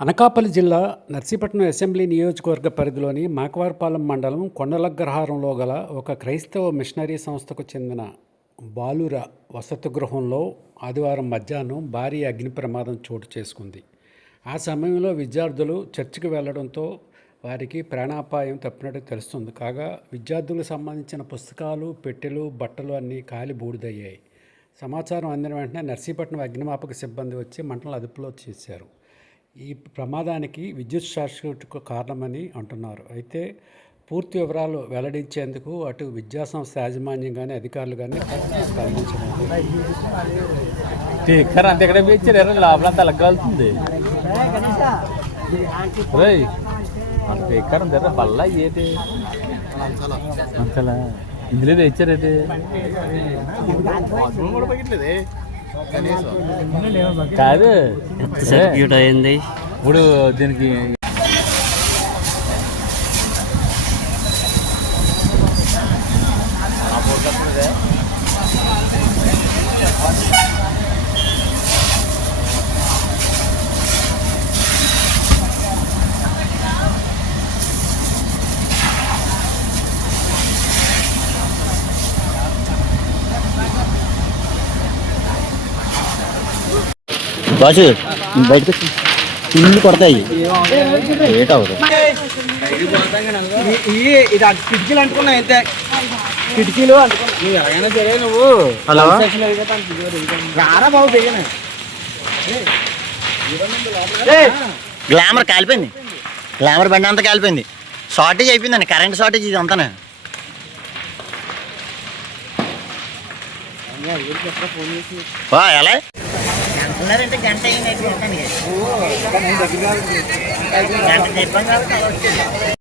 అనకాపల్లి జిల్లా నర్సీపట్నం అసెంబ్లీ నియోజకవర్గ పరిధిలోని మాకవారపాలెం మండలం కొండలగ్రహారంలో గల ఒక క్రైస్తవ మిషనరీ సంస్థకు చెందిన బాలుర వసతి గృహంలో ఆదివారం మధ్యాహ్నం భారీ అగ్ని ప్రమాదం చోటు చేసుకుంది. ఆ సమయంలో విద్యార్థులు చర్చికి వెళ్లడంతో వారికి ప్రాణాపాయం తప్పినట్టు తెలుస్తుంది. కాగా విద్యార్థులకు సంబంధించిన పుస్తకాలు, పెట్టెలు, బట్టలు అన్నీ కాలి బూడిదయ్యాయి. సమాచారం అందిన వెంటనే నర్సీపట్నం అగ్నిమాపక సిబ్బంది వచ్చి మంటలను అదుపులో చేశారు. ఈ ప్రమాదానికి విద్యుత్ షార్ట్సర్క్యూట్కు కారణమని అంటున్నారు. అయితే పూర్తి వివరాలు వెల్లడించేందుకు అటు విద్యాసంస్థ యాజమాన్యం కానీ అధికారులు కానీ ఇందులో తెచ్చారైతే కాదు అయింది ఇప్పుడు దీనికి బాసు బయటకు ఇల్లు కొడతాయి ఏటవుతుంది కిటికీలు అంటుకున్నా అయితే కిటికీలు అంటుకున్నా ఎలాగైనా సరే నువ్వు రారా బాబు దిగనా గ్లామర్ కాలిపోయింది. గ్లామర్ బండి అంతా కాలిపోయింది. షార్టేజ్ అయిపోయిందండి, కరెంట్ షార్టేజ్ ఇది అంతా. ఎలా అంటున్నారంటే గంట అయింది. గంట చెప్పాను కాబట్టి